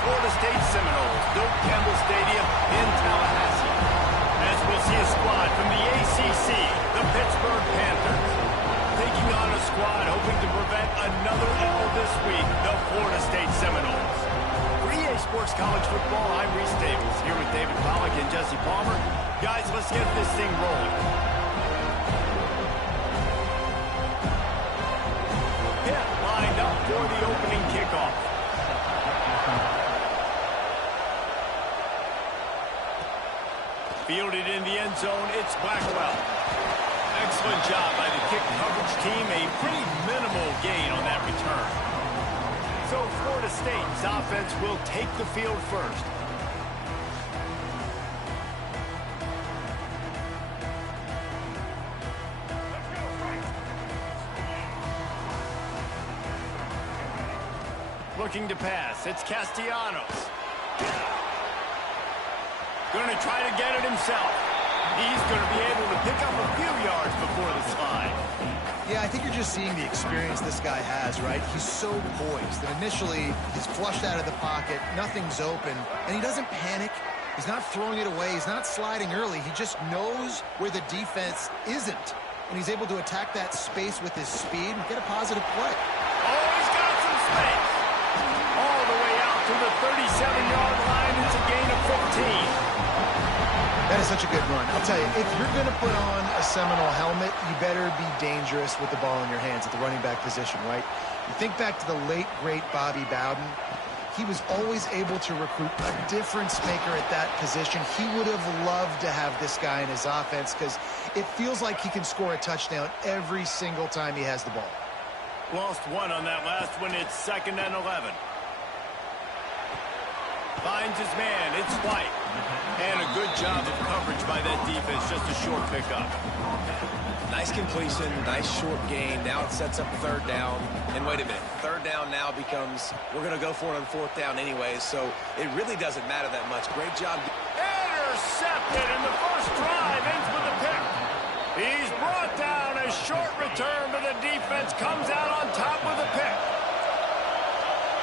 Florida State Seminoles, Doak Campbell Stadium in Tallahassee. As we'll see a squad from the ACC, the Pittsburgh Panthers, taking on a squad hoping to prevent another L this week, the Florida State Seminoles. For EA Sports College Football, I'm Reese Davis, here with David Pollack and Jesse Palmer. Guys, let's get this thing rolling. Pitt lined up for the opening kickoff. Fielded in the end zone, it's Blackwell. Excellent job by the kick coverage team. A pretty minimal gain on that return. So Florida State's offense will take the field first. Looking to pass, it's Castellanos. Going to try to get it himself. He's going to be able to pick up a few yards before the slide. Yeah, I think you're just seeing the experience this guy has, right? He's so poised. And initially, he's flushed out of the pocket. Nothing's open. And he doesn't panic. He's not throwing it away. He's not sliding early. He just knows where the defense isn't. And he's able to attack that space with his speed and get a positive play. Oh, he's got some space. All the way out to the 37-yard line. It's a gain of 15. That is such a good run. I'll tell you, if you're going to put on a Seminole helmet, you better be dangerous with the ball in your hands at the running back position, right? You think back to the late, great Bobby Bowden. He was always able to recruit a difference maker at that position. He would have loved to have this guy in his offense because it feels like he can score a touchdown every single time he has the ball. Lost one on that last one. It's 2nd and 11. Finds his man. It's White. And a good job of coverage by that defense. Just a short pickup. Nice completion, nice short gain. Now it sets up 3rd down. And wait a minute, 3rd down now becomes, we're going to go for it on 4th down anyways. So it really doesn't matter that much. Great job. Intercepted, and the first drive ends with a pick. He's brought down. A short return, but the defense comes out on top with a pick.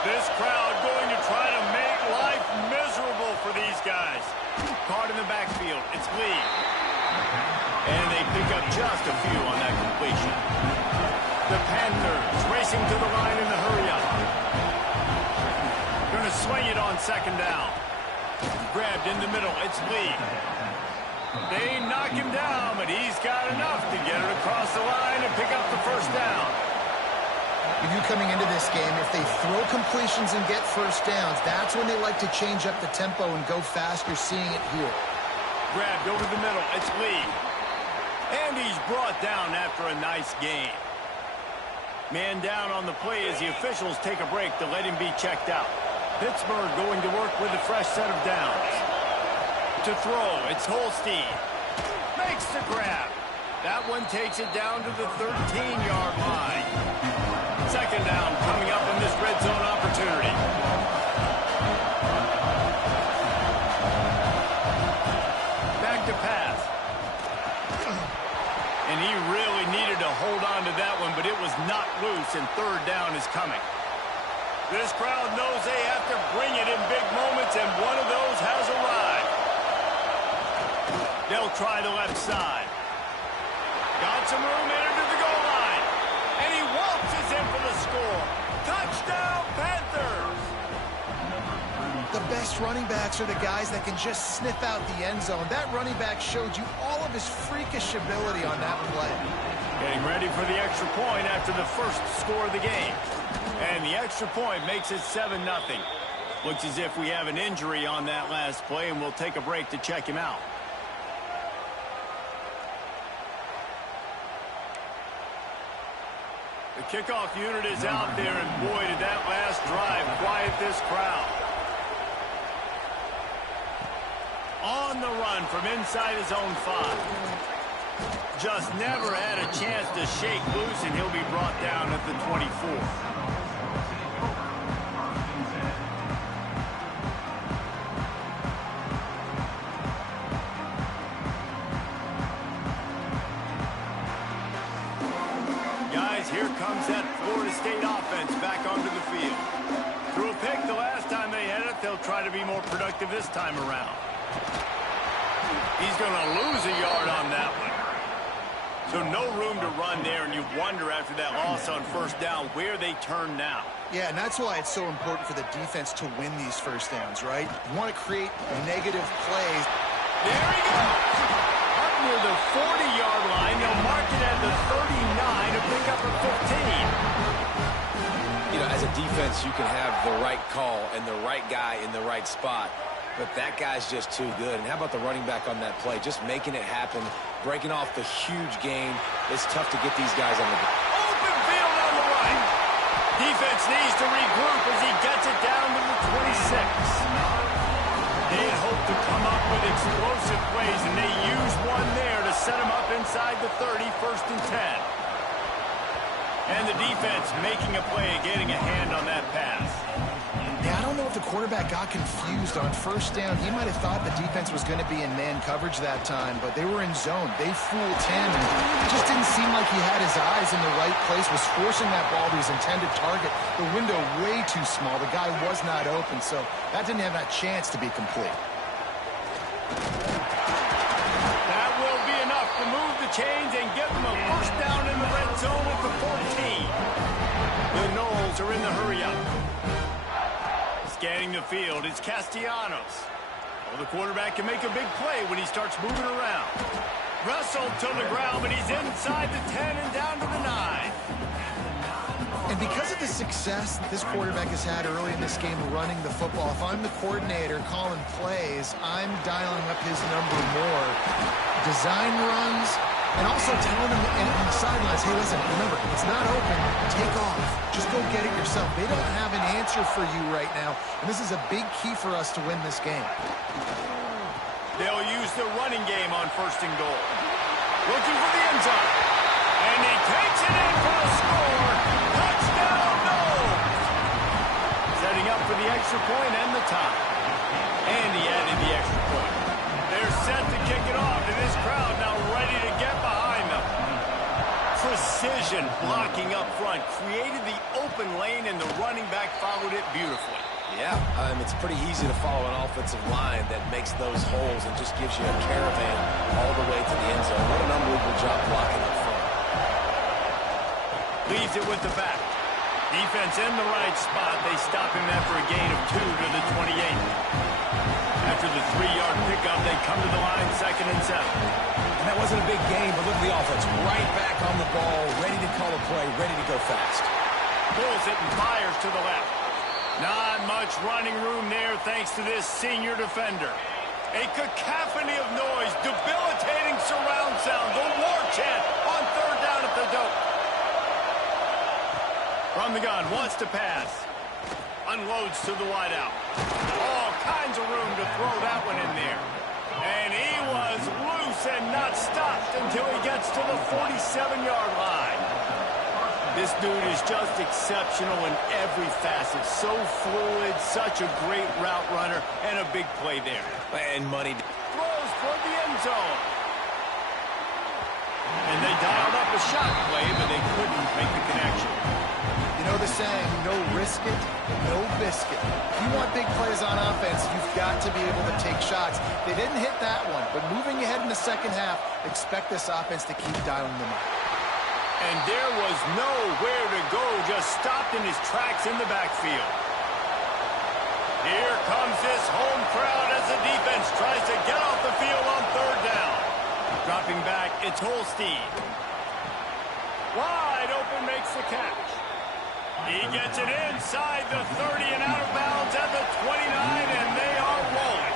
This crowd going to try to make life miserable for these guys. Caught in the backfield. It's Lee. And they pick up just a few on that completion. The Panthers racing to the line in the hurry-up. Going to swing it on 2nd down. Grabbed in the middle. It's Lee. They knock him down, but he's got enough to get it across the line and pick up the 1st down. With you coming into this game, if they throw completions and get 1st downs, that's when they like to change up the tempo and go fast. You're seeing it here. Grabbed over the middle. It's Lee. And he's brought down after a nice gain. Man down on the play as the officials take a break to let him be checked out. Pittsburgh going to work with a fresh set of downs. To throw, it's Holstein. Makes the grab. That one takes it down to the 13-yard line. 2nd down coming up in this red zone opportunity. Back to pass. And he really needed to hold on to that one, but it was not loose, and 3rd down is coming. This crowd knows they have to bring it in big moments, and one of those has arrived. They'll try the left side. Got some room, entered to the goal line. And he waltzes in for the score. Touchdown, Panthers! The best running backs are the guys that can just sniff out the end zone. That running back showed you all of his freakish ability on that play. Getting ready for the extra point after the first score of the game. And the extra point makes it 7-0. Looks as if we have an injury on that last play, and we'll take a break to check him out. The kickoff unit is out there, and boy, did that last drive quiet this crowd. On the run from inside his own 5. Just never had a chance to shake loose, and he'll be brought down at the 24. Here comes that Florida State offense back onto the field. Threw a pick the last time they had it. They'll effective this time around. He's going to lose a yard on that one. So no room to run there, and you wonder after that loss on first down where they turn now. Yeah, and that's why it's so important for the defense to win these first downs, right? You want to create negative plays. There he goes! Up near the 40-yard line. They'll mark it at the 39 to pick up a 15. You know, as a defense, you can have the right call and the right guy in the right spot, but that guy's just too good. And how about the running back on that play? Just making it happen, breaking off the huge gain. It's tough to get these guys on the ground. Open field on the right. Defense needs to regroup as he gets it down to the 26. They had hoped to come up with explosive plays, and they used one there to set them up inside the 30, 1st and 10. And the defense making a play, getting a hand on that pass. Yeah, I don't know if the quarterback got confused on first down. He might have thought the defense was going to be in man coverage that time, but they were in zone. They fooled him, and it just didn't seem like he had his eyes in the right place, was forcing that ball to his intended target. The window way too small. The guy was not open, so that didn't have that chance to be complete. That will be enough to move the chains and give them a first down in the red zone at the 14. The Knowles are in the hurry-up. Scanning the field, it's Castellanos. Well, the quarterback can make a big play when he starts moving around. Wrestled to the ground, but he's inside the 10 and down to the 9. And because of the success that this quarterback has had early in this game running the football, if I'm the coordinator calling plays, I'm dialing up his number more. Design runs, and also telling him on the sidelines, hey, listen, remember, it's not open. Take off. Just go get it yourself. They don't have an answer for you right now, and this is a big key for us to win this game. They'll use the running game on 1st and goal. Looking for the end zone. And he takes it in for the score. Touchdown, Knowles! Setting up for the extra point and the tie. And he added the extra point. They're set to kick it off, and this crowd now ready to get behind them. Precision blocking up front created the open lane, and the running back followed it beautifully. Yeah, it's pretty easy to follow an offensive line that makes those holes and just gives you a caravan all the way to the end zone. What an unbelievable job blocking up front. Leaves it with the back. Defense in the right spot. They stop him after a gain of 2 to the 28. After the 3-yard pickup, they come to the line 2nd and 7. And that wasn't a big gain, but look at the offense. Right back on the ball, ready to call a play, ready to go fast. Pulls it and fires to the left. Not much running room there thanks to this senior defender. A cacophony of noise, debilitating surround sound, the war chant on 3rd down at the dope. From the gun, wants to pass. Unloads to the wideout. All kinds of room to throw that one in there. And he was loose and not stopped until he gets to the 47-yard line. This dude is just exceptional in every facet. So fluid, such a great route runner, and a big play there. And money. Throws toward the end zone. And they dialed up a shot play, but they couldn't make the connection. You know the saying, no risk it, no biscuit. If you want big plays on offense, you've got to be able to take shots. They didn't hit that one, but moving ahead in the second half, expect this offense to keep dialing them up. And there was nowhere to go, just stopped in his tracks in the backfield. Here comes this home crowd as the defense tries to get off the field on 3rd down. Dropping back, it's Holstein. Wide open makes the catch. He gets it inside the 30 and out of bounds at the 29, and they are rolling.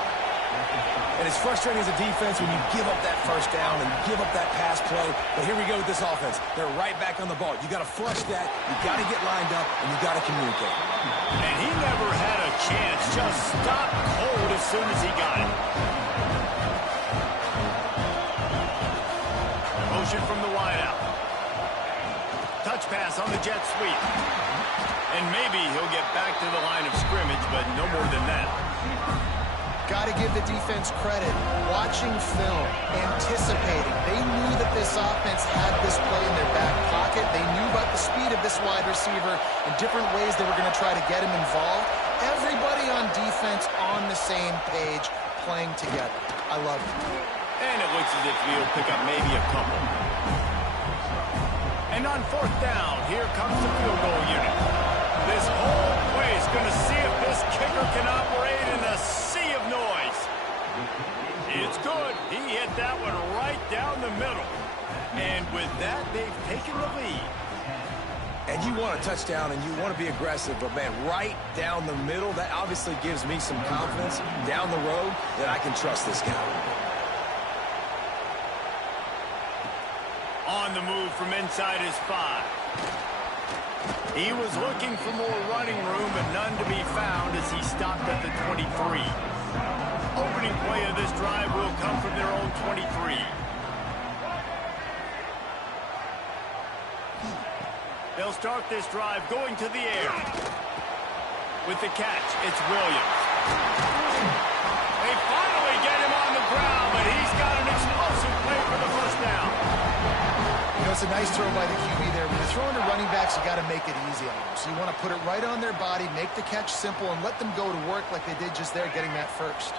And it's frustrating as a defense when you give up that first down and give up that pass play. But here we go with this offense. They're right back on the ball. You got to flush that. You got to get lined up, and you got to communicate. And he never had a chance. Just stopped cold as soon as he got it. Motion from the wideout. Touch pass on the jet sweep. And maybe he'll get back to the line of scrimmage, but no more than that. Got to give the defense credit. Watching film, anticipating. They knew that this offense had this play in their back pocket. They knew about the speed of this wide receiver and different ways they were going to try to get him involved. Everybody on defense on the same page, playing together. I love it. And it looks as if he'll pick up maybe a couple. And on fourth down, here comes the field goal unit. This whole place going to see if this kicker can operate in a sea of noise. It's good. He hit that one right down the middle. And with that, they've taken the lead. And you want a touchdown and you want to be aggressive, but man, right down the middle, that obviously gives me some confidence down the road that I can trust this guy. On the move from inside his 5. He was looking for more running room, but none to be found as he stopped at the 23. Opening play of this drive will come from their own 23. They'll start this drive going to the air. With the catch, it's Williams. They finally get him on the ground, but he's got an explosive play for the first down. You know, it's a nice throw by the QB there. When you're throwing to running backs, you got to make it easy on them. So you want to put it right on their body, make the catch simple, and let them go to work like they did just there, getting that first.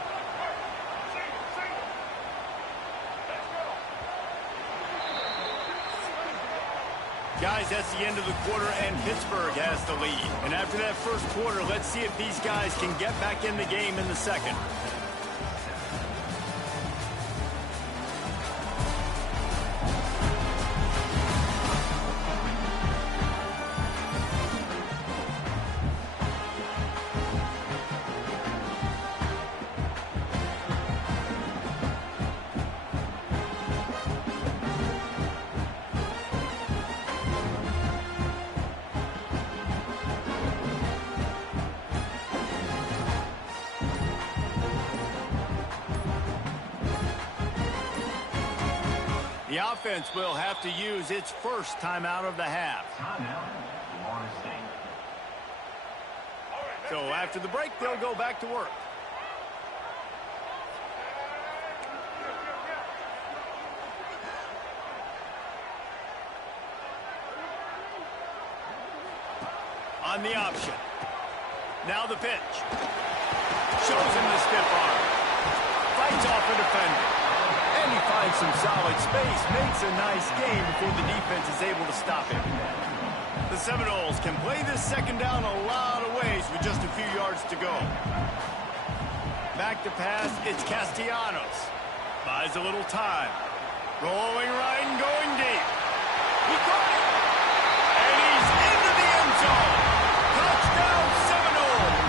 Guys, that's the end of the quarter, and Pittsburgh has the lead. And after that first quarter, let's see if these guys can get back in the game in the second. The offense will have to use its first timeout of the half. So after the break, they'll go back to work. On the option. Now the pitch. Shows him the stiff arm. Fights off a defender. And he finds some solid space, makes a nice game before the defense is able to stop him. The Seminoles can play this second down a lot of ways with just a few yards to go. Back to pass, it's Castellanos. Buys a little time. Rolling right and going deep. He caught it! And he's into the end zone! Touchdown Seminoles!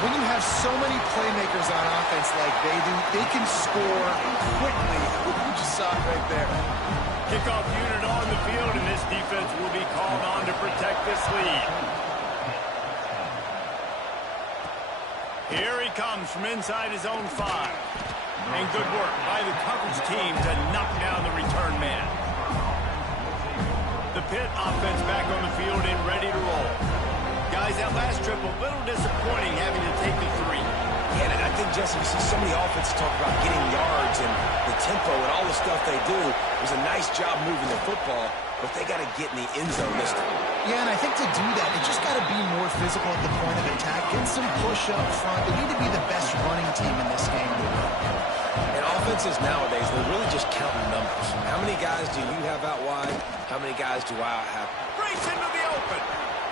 When you have so many playmakers on offense like they do, they can score quickly. You just saw it right there. Kickoff unit on the field, and this defense will be called on to protect this lead. Here he comes from inside his own 5. And good work by the coverage team to knock down the return man. The Pitt offense back on the field and ready to roll. Guys, that last trip a little disappointing having to take the 3. Yeah, and I think, Jesse, you see so many offenses talk about getting yards and the tempo and all the stuff they do. It was a nice job moving the football, but they got to get in the end zone this time. Yeah, and I think to do that, they just got to be more physical at the point of attack. Get some push up front. They need to be the best running team in this game to win. And offenses nowadays, they're really just counting numbers. How many guys do you have out wide? How many guys do I have? Race into the open.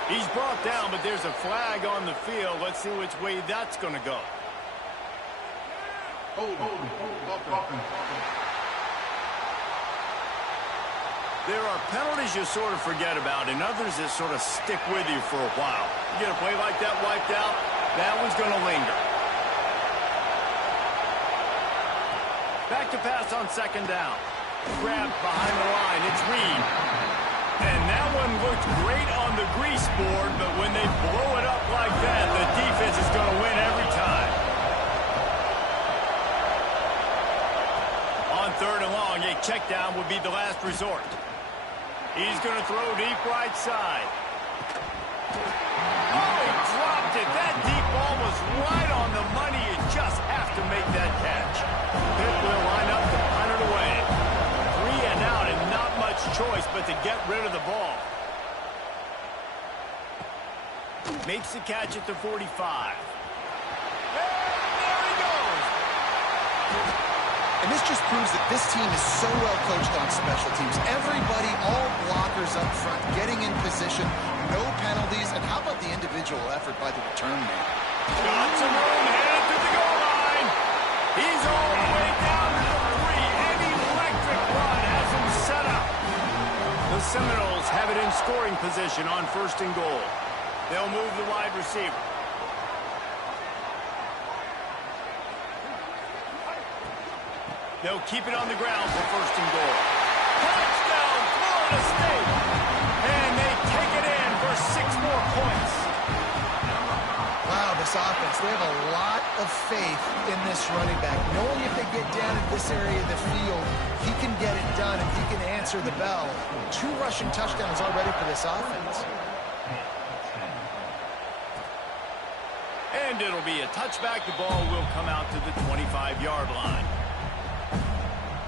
He's brought down, but there's a flag on the field. Let's see which way that's going to go. There are penalties you sort of forget about and others that sort of stick with you for a while. You get a play like that wiped out, that one's going to linger. Back to pass on second down. Grabbed behind the line, it's Reed. And that one looked great on the grease board, but when they blow it up like that, the defense is going to win every time. On third and long, a check down would be the last resort. He's going to throw deep right side. Oh, he dropped it. That deep ball was right on the money. You just have to make that catch. Pitt will line up to punt it away. 3 and out and not much choice but to get rid of the ball. Makes the catch at the 45. There he goes. And this just proves that this team is so well coached on special teams. Everybody, all blockers up front, getting in position, no penalties, and how about the individual effort by the return man? Got some room, headed to the goal line. He's all the way down to the 3. An electric run has him set up. The Seminoles have it in scoring position on 1st and goal. They'll move the wide receiver. They'll keep it on the ground for 1st and goal. Touchdown, Florida State! And they take it in for 6 more points. Wow, this offense, they have a lot of faith in this running back. Knowing if they get down in this area of the field, he can get it done and he can answer the bell. 2 rushing touchdowns already for this offense. And it'll be a touchback. The ball will come out to the 25-yard line.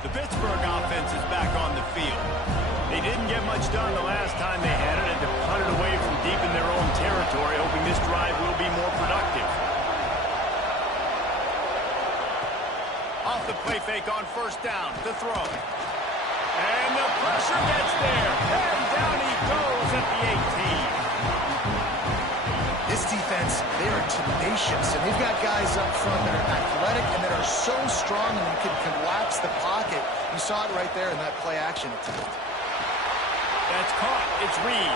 The Pittsburgh offense is back on the field. They didn't get much done the last time they had it, and to punt it away from deep in their own territory, hoping this drive will be more productive. Off the play fake on 1st down, the throw. And the pressure gets there, and down he goes at the 18. This defense, they are tenacious, and they've got guys up front that are athletic and that are so strong and can collapse the pocket. You saw it right there in that play-action attempt. That's caught. It's Reed.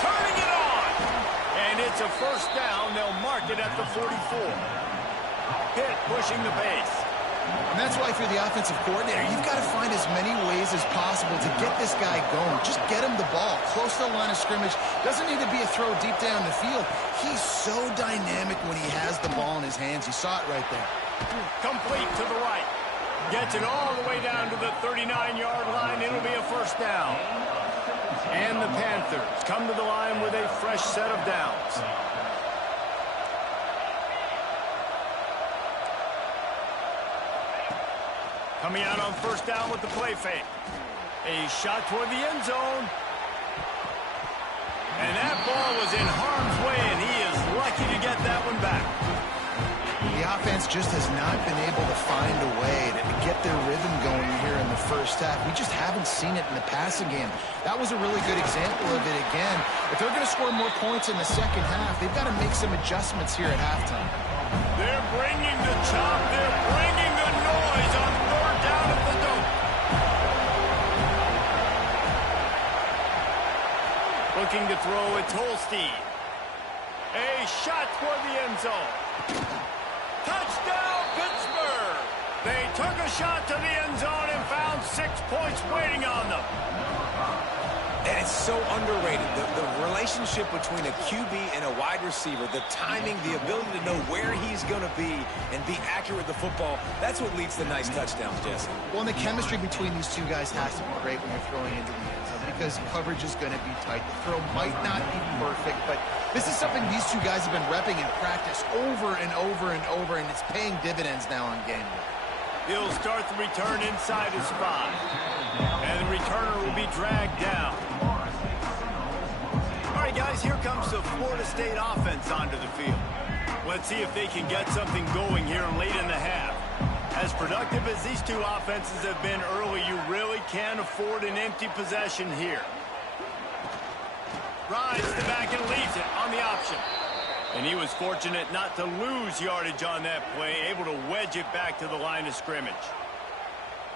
Turning it on. And it's a 1st down. They'll mark it at the 44. Pitt pushing the base. And that's why if you're the offensive coordinator, you've got to find as many ways as possible to get this guy going. Just get him the ball close to the line of scrimmage. Doesn't need to be a throw deep down the field. He's so dynamic when he has the ball in his hands. You saw it right there. Complete to the right. Gets it all the way down to the 39-yard line. It'll be a 1st down. And the Panthers come to the line with a fresh set of downs. Coming out on 1st down with the play fake. A shot toward the end zone. And that ball was in harm's way, and he is lucky to get that one back. The offense just has not been able to find a way to get their rhythm going here in the 1st half. We just haven't seen it in the passing game. That was a really good example of it again. If they're going to score more points in the 2nd half, they've got to make some adjustments here at halftime. They're bringing the chop. They're bringing the noise on 3rd down at the dope. Looking to throw, it's Holstein. A shot toward the end zone. Touchdown, Pittsburgh! They took a shot to the end zone and found 6 points waiting on them. And it's so underrated. The relationship between a QB and a wide receiver, the timing, the ability to know where he's going to be and be accurate with the football, that's what leads to nice touchdowns, Jesse. Well, and the chemistry between these two guys has to be great when you're throwing into the end zone because coverage is going to be tight. The throw might not be perfect, but this is something these two guys have been repping in practice over and over and over, and it's paying dividends now on game day. He'll start the return inside his 5. And the returner will be dragged down. All right, guys, here comes the Florida State offense onto the field. Let's see if they can get something going here late in the half. As productive as these two offenses have been early, you really can't afford an empty possession here. Rides the back and leaves it on the option. And he was fortunate not to lose yardage on that play, able to wedge it back to the line of scrimmage.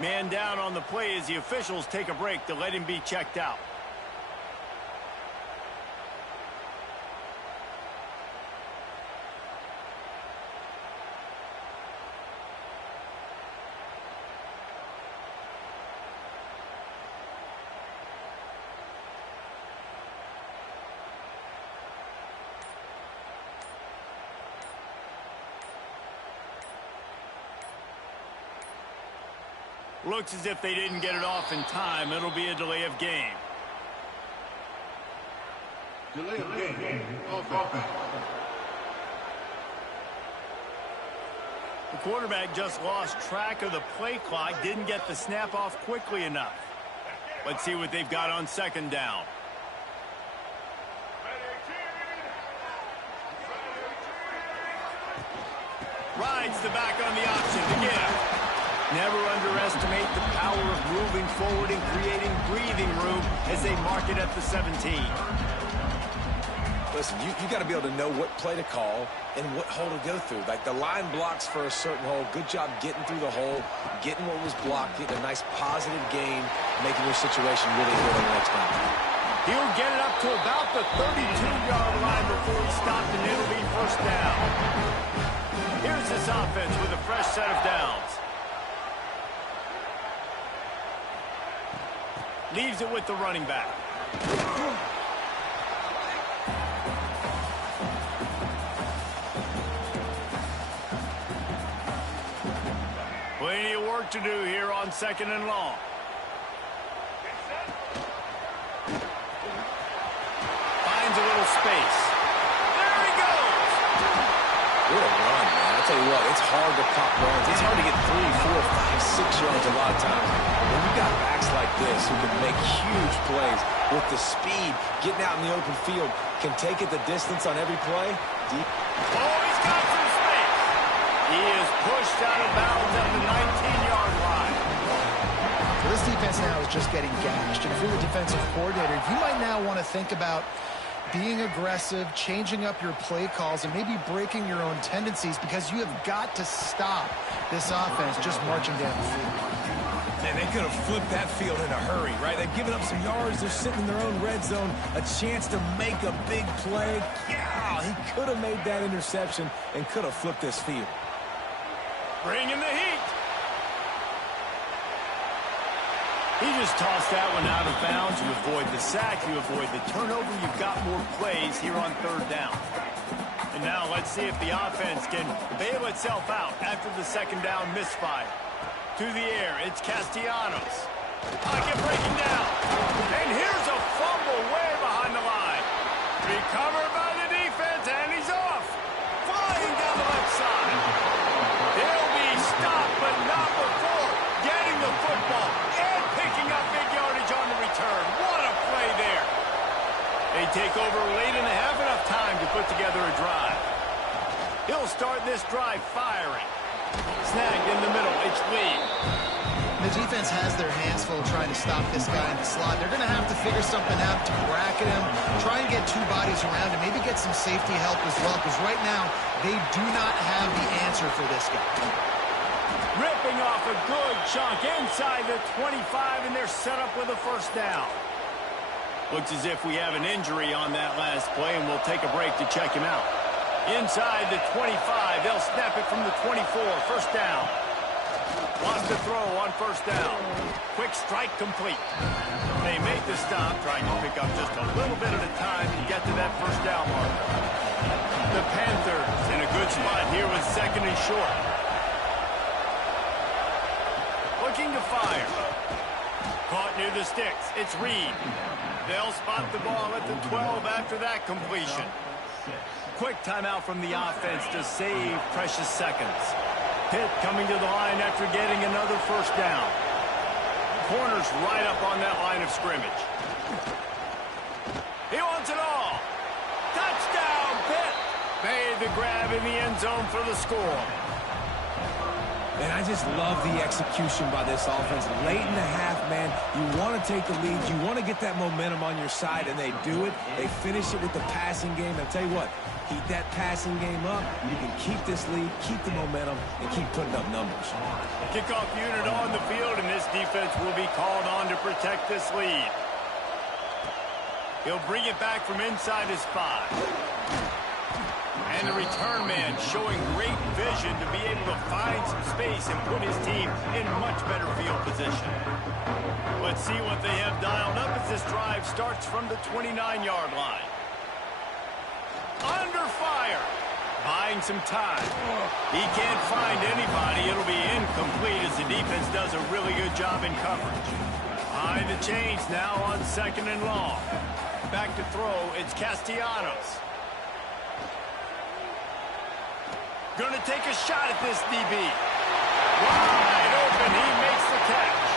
Man down on the play as the officials take a break to let him be checked out. Looks as if they didn't get it off in time. It'll be a delay of game. Delay of game. Offense. The quarterback just lost track of the play clock, didn't get the snap off quickly enough. Let's see what they've got on 2nd down. Rides the back on the option to get him. Never underestimate the power of moving forward and creating breathing room as they mark it at the 17. Listen, you got to be able to know what play to call and what hole to go through. Like the line blocks for a certain hole. Good job getting through the hole, getting what was blocked, getting a nice positive gain, making your situation really good on the next time. He'll get it up to about the 32-yard line before he stopped, and it'll be first down. Here's this offense with a fresh set of downs. Leaves it with the running back. Plenty of work to do here on 2nd and long. Finds a little space. There he goes. What a run, man. I'll tell you what, it's hard to pop runs. It's hard to get 3, 4, 5, 6 yards a lot of times. When you got backs like this who can make huge plays with the speed, getting out in the open field, can take it the distance on every play. Deep. Oh, he's got some space. He is pushed out of bounds at the 19-yard line. So this defense now is just getting gashed. And if you're the defensive coordinator, you might now want to think about being aggressive, changing up your play calls, and maybe breaking your own tendencies, because you have got to stop this offense just marching down the field. Man, they could have flipped that field in a hurry, right? They've given up some yards. They're sitting in their own red zone. A chance to make a big play. Yeah, he could have made that interception and could have flipped this field. Bringing the heat. He just tossed that one out of bounds. You avoid the sack. You avoid the turnover. You've got more plays here on 3rd down. And now let's see if the offense can bail itself out after the 2nd down misfire. To the air, it's Castellanos. Pocket breaking down. And here's a fumble way behind the line. Recovered by the defense, and he's off. Flying down the left side. He'll be stopped, but not before getting the football and picking up big yardage on the return. What a play there. They take over late in the half, enough time to put together a drive. He'll start this drive firing. Snagged in the middle. It's Lee. The defense has their hands full trying to stop this guy in the slot. They're going to have to figure something out to bracket him, try and get 2 bodies around him, maybe get some safety help as well, because right now they do not have the answer for this guy. Ripping off a good chunk inside the 25, and they're set up with a first down. Looks as if we have an injury on that last play, and we'll take a break to check him out. Inside the 25, they'll snap it from the 24, first down. Lost the throw on first down. Quick strike complete. They make the stop, trying to pick up just a little bit at a time and get to that first down mark. The Panthers in a good spot here with 2nd and short. Looking to fire. Caught near the sticks. It's Reed. They'll spot the ball at the 12 after that completion. Quick timeout from the offense to save precious seconds. Pitt coming to the line after getting another first down. Corners right up on that line of scrimmage. He wants it all. Touchdown, Pitt. Made the grab in the end zone for the score. And I just love the execution by this offense. Late in the half, man, you want to take the lead. You want to get that momentum on your side, and they do it. They finish it with the passing game. I'll tell you what, keep that passing game up. You can keep this lead, keep the momentum, and keep putting up numbers. Kickoff unit on the field, and this defense will be called on to protect this lead. He'll bring it back from inside his 5. And the return man showing great vision to be able to find some space and put his team in much better field position. Let's see what they have dialed up as this drive starts from the 29-yard line. Under fire. Buying some time. He can't find anybody. It'll be incomplete as the defense does a really good job in coverage. Behind the chains now on 2nd and long. Back to throw. It's Castellanos. Going to take a shot at this DB. Wide open. He makes the catch.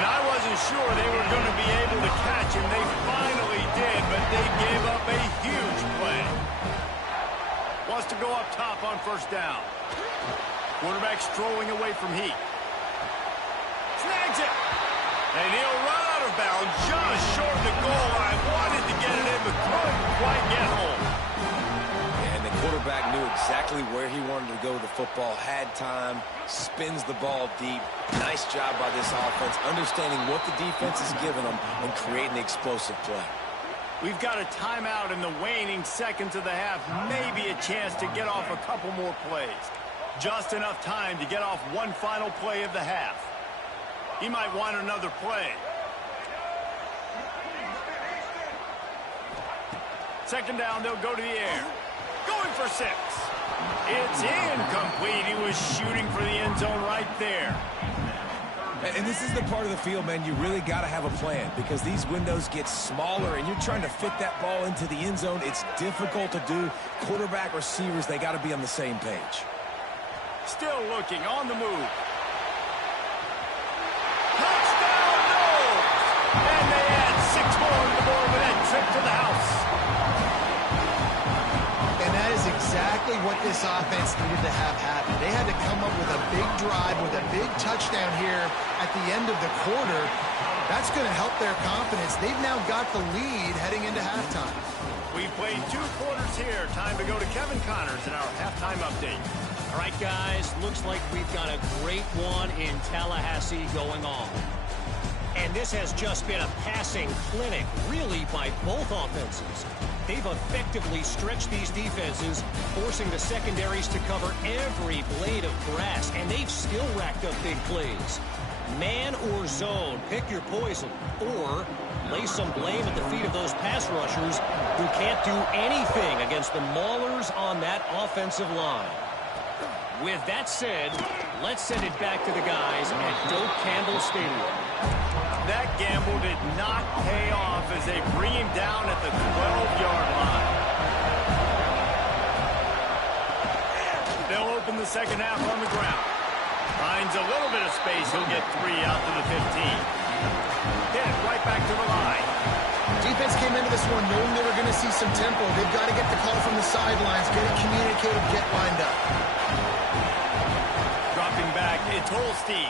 And I wasn't sure they were going to be able to catch him. They finally did, but they gave up a huge play. Wants to go up top on first down. Quarterback strolling away from heat. Snags it. And he'll run out of bounds just short of the goal line. Wanted to get it in, but couldn't quite get home. And the quarterback knew exactly where he wanted to go with the football, had time, spins the ball deep. Nice job by this offense, understanding what the defense is giving them and creating the explosive play. We've got a timeout in the waning seconds of the half. Maybe a chance to get off a couple more plays. Just enough time to get off one final play of the half. He might want another play. Second down, they'll go to the air. Going for 6. It's incomplete. He was shooting for the end zone right there. And this is the part of the field, man, you really got to have a plan because these windows get smaller and you're trying to fit that ball into the end zone. It's difficult to do. Quarterback, receivers, they got to be on the same page. Still looking on the move. Touchdown, no! And they add 6 more on the board with that trip to the house. And that is exactly what this offense needed to have happen. They had to come up with a big drive, with a big touchdown here at the end of the quarter. That's going to help their confidence. They've now got the lead heading into halftime. We've played 2 quarters here. Time to go to Kevin Connors in our halftime update. All right, guys, looks like we've got a great one in Tallahassee going on. And this has just been a passing clinic, really, by both offenses. They've effectively stretched these defenses, forcing the secondaries to cover every blade of grass, and they've still racked up big plays. Man or zone, pick your poison, or lay some blame at the feet of those pass rushers who can't do anything against the maulers on that offensive line. With that said, let's send it back to the guys at Doak Campbell Stadium. That gamble did not pay off as they bring him down at the 12-yard line. They'll open the second half on the ground. Finds a little bit of space. He'll get 3 out to the 15. Hit right back to the line. Defense came into this one knowing they were going to see some tempo. They've got to get the call from the sidelines, get it communicated, get lined up. Dropping back, it's Holstein.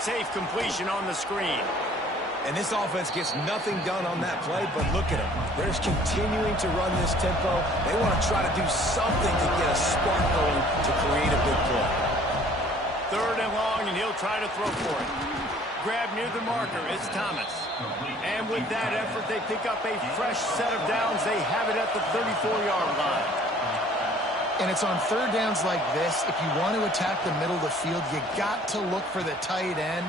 Safe completion on the screen. And this offense gets nothing done on that play, but look at them. They're just continuing to run this tempo. They want to try to do something to get a spark going to create a big play. 3rd and long, and he'll try to throw for it. Grab near the marker, it's Thomas. And with that effort, they pick up a fresh set of downs. They have it at the 34-yard line. And it's on 3rd downs like this. If you want to attack the middle of the field, you got to look for the tight end.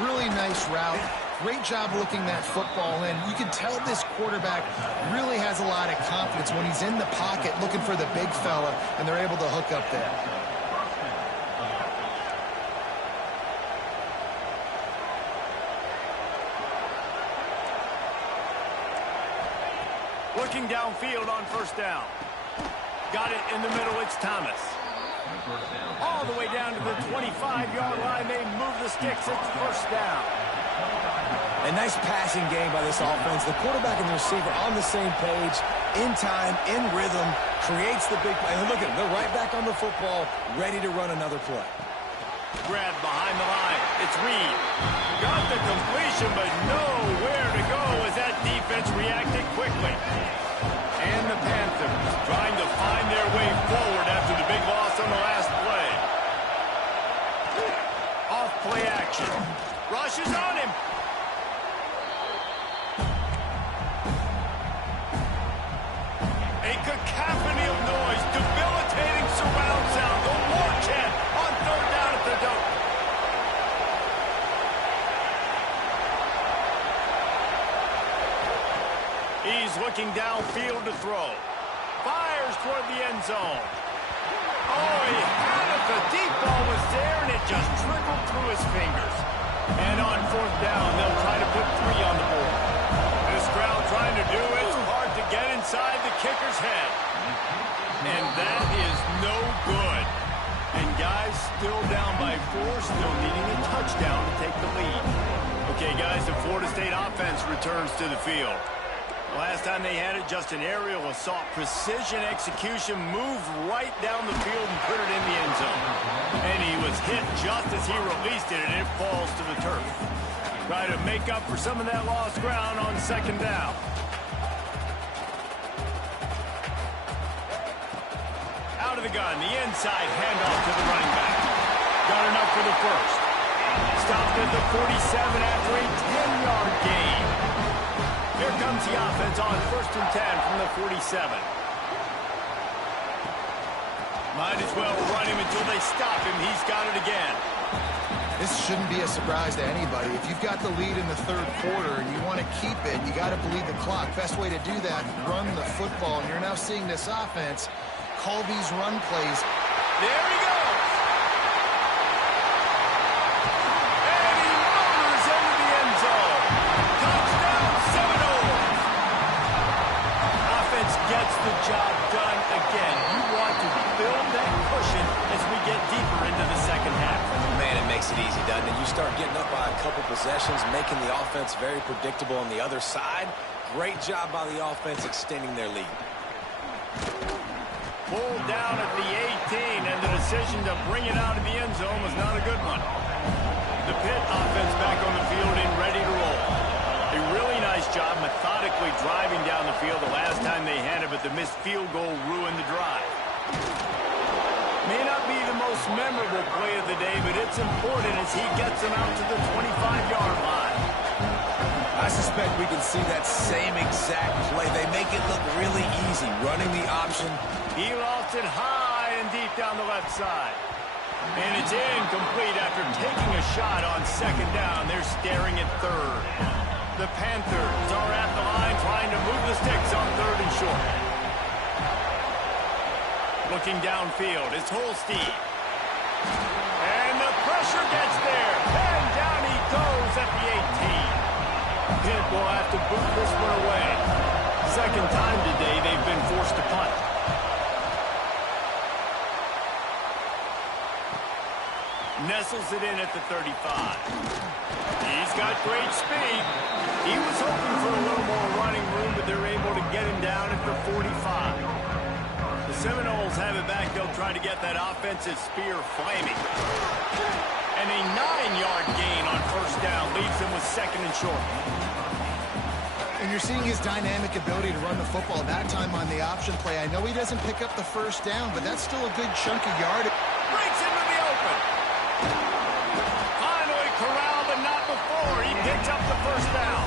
Really nice route. Great job looking that football in. You can tell this quarterback really has a lot of confidence when he's in the pocket looking for the big fella, and they're able to hook up there. Looking downfield on first down. Got it in the middle, it's Thomas. All the way down to the 25-yard line, they move the sticks, it's first down. A nice passing game by this offense. The quarterback and the receiver on the same page, in time, in rhythm, creates the big play. And look at them, they're right back on the football, ready to run another play. Grabbed behind the line, it's Reed. Got the completion, but nowhere to go as that defense reacted quickly. And the Panthers trying to find their way forward after the big loss on the last play. Off play action. Rush is on him. A cacophony of noise, debilitating surround sound. The war chant on 3rd down at the Doak. He's looking downfield to throw. Fires toward the end zone. Oh, he had it. The deep ball was there, and it just trickled through his fingers. And on 4th down, they'll try to put 3 on the board. This crowd trying to do it. It's hard to get inside the kicker's head. And that is no good. And guys still down by 4, still needing a touchdown to take the lead. Okay, guys, the Florida State offense returns to the field. Last time they had it, just an aerial assault. Precision execution, moved right down the field and put it in the end zone. And he was hit just as he released it, and it falls to the turf. Try to make up for some of that lost ground on second down. Out of the gun, the inside handoff to the running back. Got enough for the first. Stopped at the 47 after a 10-yard gain. Here comes the offense on 1st and 10 from the 47. Might as well run him until they stop him. He's got it again. This shouldn't be a surprise to anybody. If you've got the lead in the third quarter and you want to keep it, you got to bleed the clock. Best way to do that, run the football. And you're now seeing this offense call these run plays. There he goes. And he motors into the end zone. Touchdown, Seminoles. Offense gets the job done again. You want to build that cushion as we get deeper into the second half. Man, it makes it easy, doesn't it? You start getting up by a couple possessions, making the offense very predictable on the other side. Great job by the offense extending their lead. Pulled down at the 18, and the decision to bring it out of the end zone was not a good one. The Pitt offense back on the field and ready to roll. A really nice job methodically driving down the field the last time they had it, but the missed field goal ruined the drive. May not be the most memorable play of the day, but it's important as he gets them out to the 25-yard line. I suspect we can see that same exact play. They make it look really easy, running the option. He lost it high and deep down the left side. And it's incomplete after taking a shot on second down. They're staring at third. The Panthers are at the line trying to move the sticks on 3rd and short. Looking downfield, it's Holstein. And the pressure gets there. And down he goes at the 18. Pitt will have to boot this one away. Second time today they've been forced to punt. Nestles it in at the 35. He's got great speed. He was hoping for a little more running room, but they're able to get him down at the 45. The Seminoles have it back. They'll try to get that offensive spear flaming. And a 9-yard gain on 1st down leaves him with 2nd and short. And you're seeing his dynamic ability to run the football. That time on the option play, I know he doesn't pick up the 1st down, but that's still a good chunk of yardage. Breaks into the open. Finally corralled, but not before. He picks up the 1st down.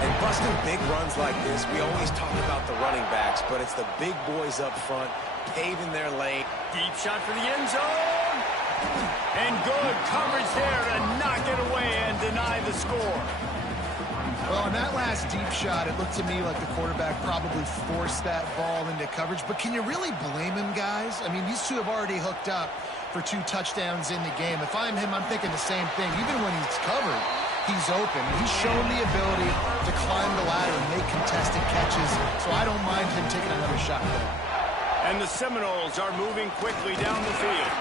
And busting big runs like this, we always talk about the running backs, but it's the big boys up front, paving their lane. Deep shot for the end zone. And good coverage there to knock it away and deny the score. Well, on that last deep shot, it looked to me like the quarterback probably forced that ball into coverage. But can you really blame him, guys? I mean, these two have already hooked up for 2 touchdowns in the game. If I'm him, I'm thinking the same thing. Even when he's covered, he's open. He's shown the ability to climb the ladder and make contested catches. So I don't mind him taking another shot there. And the Seminoles are moving quickly down the field.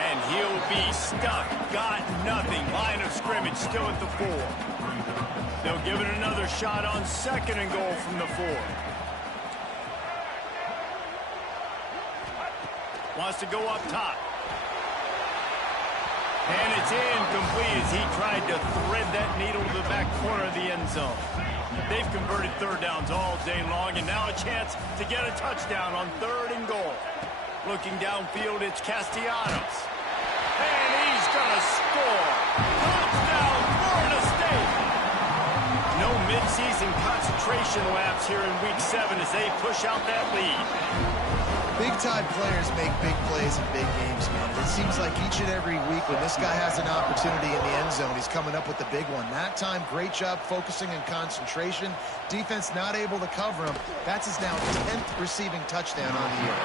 And he'll be stuck. Got nothing. Line of scrimmage still at the 4. They'll give it another shot on 2nd and goal from the 4. Wants to go up top. And it's incomplete as he tried to thread that needle to the back corner of the end zone. They've converted 3rd downs all day long, and now a chance to get a touchdown on 3rd and goal. Looking downfield, it's Castellanos. And he's going to score. Touchdown, Florida State. No midseason concentration lapse here in Week 7 as they push out that lead. Big-time players make big plays in big games, man. It seems like each and every week when this guy has an opportunity in the end zone, he's coming up with the big one. That time, great job focusing and concentration. Defense not able to cover him. That's his now 10th receiving touchdown on the year.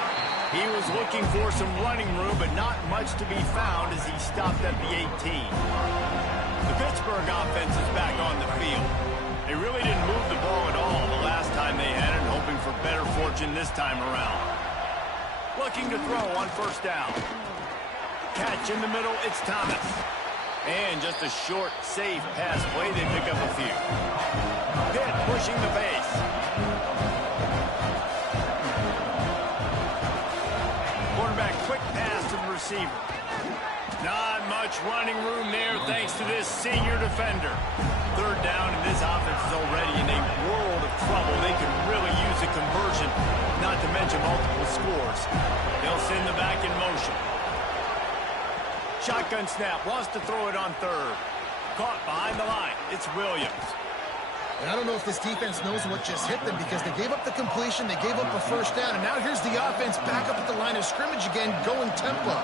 He was looking for some running room, but not much to be found as he stopped at the 18. The Pittsburgh offense is back on the field. They really didn't move the ball at all the last time they had it, hoping for better fortune this time around. Looking to throw on 1st down. Catch in the middle, it's Thomas. And just a short, safe pass play, they pick up a few. Pitt pushing the pace. Quarterback, quick pass to the receiver. Not much running room there thanks to this senior defender. Third down, and this offense is already in a world of trouble. They could really use a conversion, not to mention multiple scores. They'll send the back in motion. Shotgun snap, wants to throw it on third. Caught behind the line. It's Williams. And I don't know if this defense knows what just hit them because they gave up the completion, they gave up a first down, and now here's the offense back up at the line of scrimmage again, going tempo.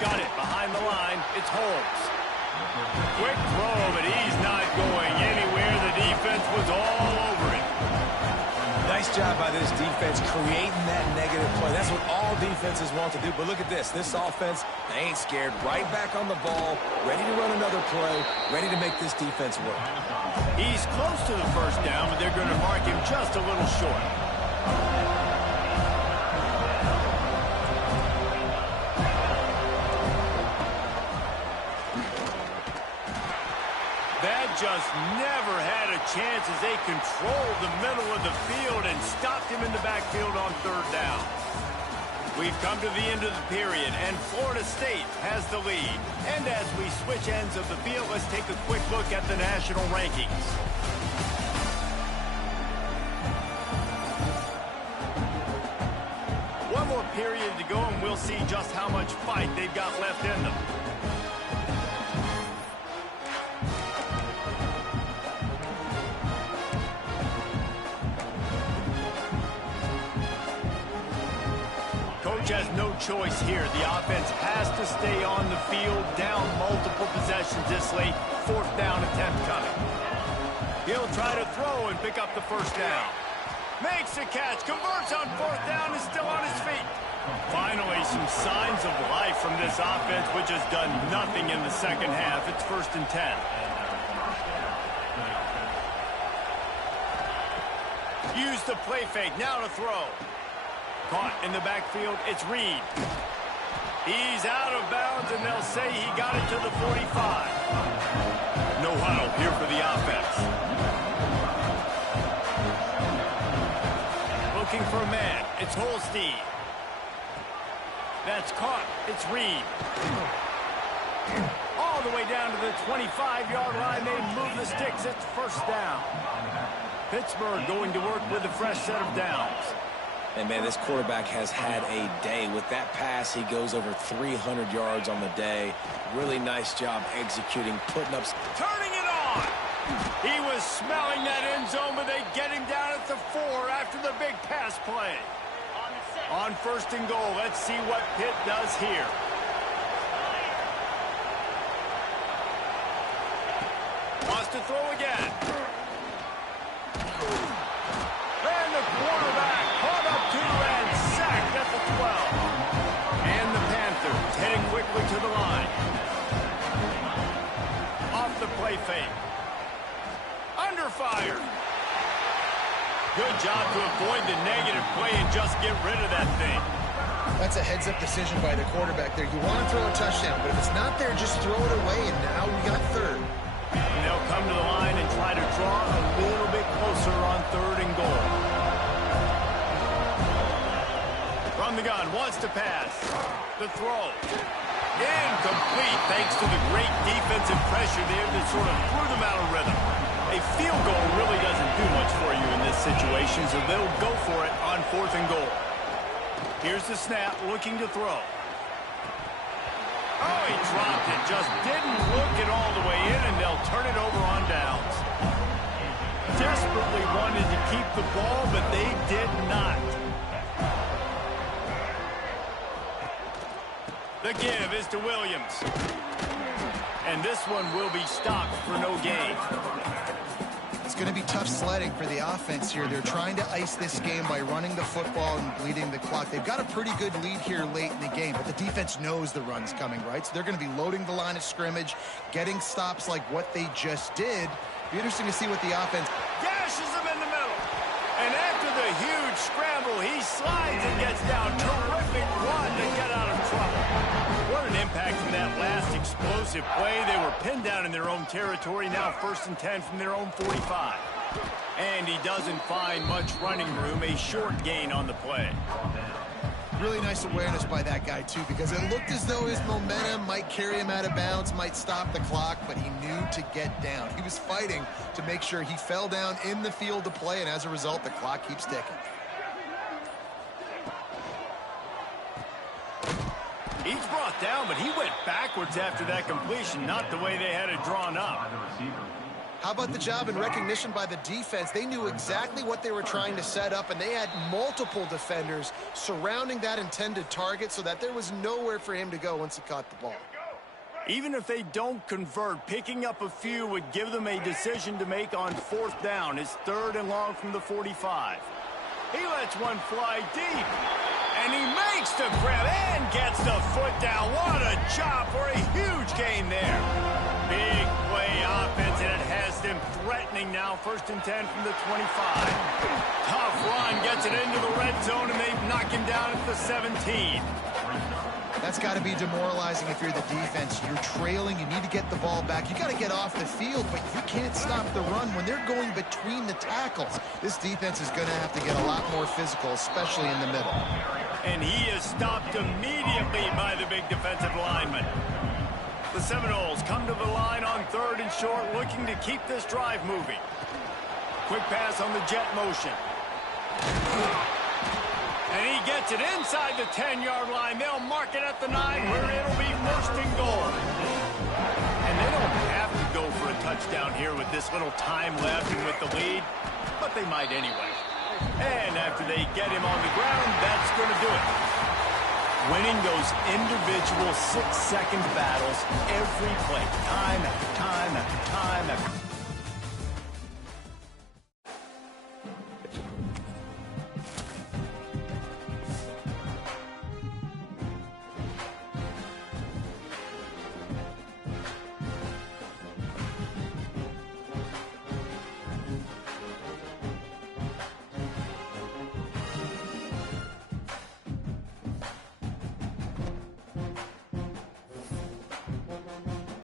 Got it behind the line. It's Holmes. Quick throw, but he's not going anywhere. The defense was all over it. Nice job by this defense creating that negative play. That's what all defenses want to do. But look at this. This offense, they ain't scared. Right back on the ball, ready to run another play, ready to make this defense work. He's close to the first down, but they're going to mark him just a little short. That just never had a chance as they controlled the middle of the field and stopped him in the backfield on third down. We've come to the end of the period, and Florida State has the lead. And as we switch ends of the field, let's take a quick look at the national rankings. One more period to go, and we'll see just how much fight they've got left in them. Has no choice here. The offense has to stay on the field, down multiple possessions this late. Fourth down attempt coming. He'll try to throw and pick up the first down. Makes a catch, converts on fourth down, is still on his feet. Finally, some signs of life from this offense, which has done nothing in the second half. It's 1st and 10. Use the play fake, now to throw. Caught in the backfield, it's Reed. He's out of bounds, and they'll say he got it to the 45. No huddle here for the offense. Looking for a man, it's Holstein. That's caught, it's Reed. All the way down to the 25-yard line, they move the sticks, it's first down. Pittsburgh going to work with a fresh set of downs. And, man, this quarterback has had a day. With that pass, he goes over 300 yards on the day. Really nice job executing, putting up. Turning it on! He was smelling that end zone, but they get him down at the 4 after the big pass play. On 1st and goal, let's see what Pitt does here. Wants to throw again. And the quarterback caught up to and sacked at the 12. And the Panthers heading quickly to the line. Off the play fake. Under fire. Good job to avoid the negative play and just get rid of that thing. That's a heads-up decision by the quarterback there. You want to throw a touchdown, but if it's not there, just throw it away, and now we got third. And they'll come to the line and try to draw a little bit closer on 3rd and goal. From the gun, wants to pass. The throw. Incomplete thanks to the great defensive pressure there that sort of threw them out of rhythm. A field goal really doesn't do much for you in this situation, so they'll go for it on 4th and goal. Here's the snap, looking to throw. Oh, he dropped it. Just didn't look it all the way in, and they'll turn it over on downs. Desperately wanted to keep the ball, but they did not. The give is to Williams. And this one will be stopped for no gain. It's going to be tough sledding for the offense here. They're trying to ice this game by running the football and bleeding the clock. They've got a pretty good lead here late in the game, but the defense knows the run's coming, right? So they're going to be loading the line of scrimmage, getting stops like what they just did. Be interesting to see what the offense... Gashes him in the middle. And after the huge scramble, he slides and gets down. Terrific run to get out of trouble. What an impact from that last explosive play. They were pinned down in their own territory. Now 1st and 10 from their own 45. And he doesn't find much running room. A short gain on the play. Really nice awareness by that guy, too, because it looked as though his momentum might carry him out of bounds, might stop the clock, but he knew to get down. He was fighting to make sure he fell down in the field to play, and as a result, the clock keeps ticking. He's brought down, but he went backwards after that completion, not the way they had it drawn up. How about the job and recognition by the defense? They knew exactly what they were trying to set up, and they had multiple defenders surrounding that intended target so that there was nowhere for him to go once he caught the ball. Even if they don't convert, picking up a few would give them a decision to make on 4th down. It's 3rd and long from the 45. He lets one fly deep, and he makes the grab and gets the foot down. What a job for a huge gain there. Big play offense, and it has them threatening now. 1st and 10 from the 25. Tough run, gets it into the red zone, and they knock him down at the 17. That's got to be demoralizing if you're the defense. You're trailing, you need to get the ball back. You got to get off the field, but you can't stop the run when they're going between the tackles. This defense is going to have to get a lot more physical, especially in the middle. And he is stopped immediately by the big defensive lineman. The Seminoles come to the line on 3rd and short, looking to keep this drive moving. Quick pass on the jet motion. And he gets it inside the 10-yard line. They'll mark it at the 9, where it'll be 1st and goal. And they don't have to go for a touchdown here with this little time left and with the lead, but they might anyway. And after they get him on the ground, that's going to do it. Winning those individual 6-second battles every play, time after time after time after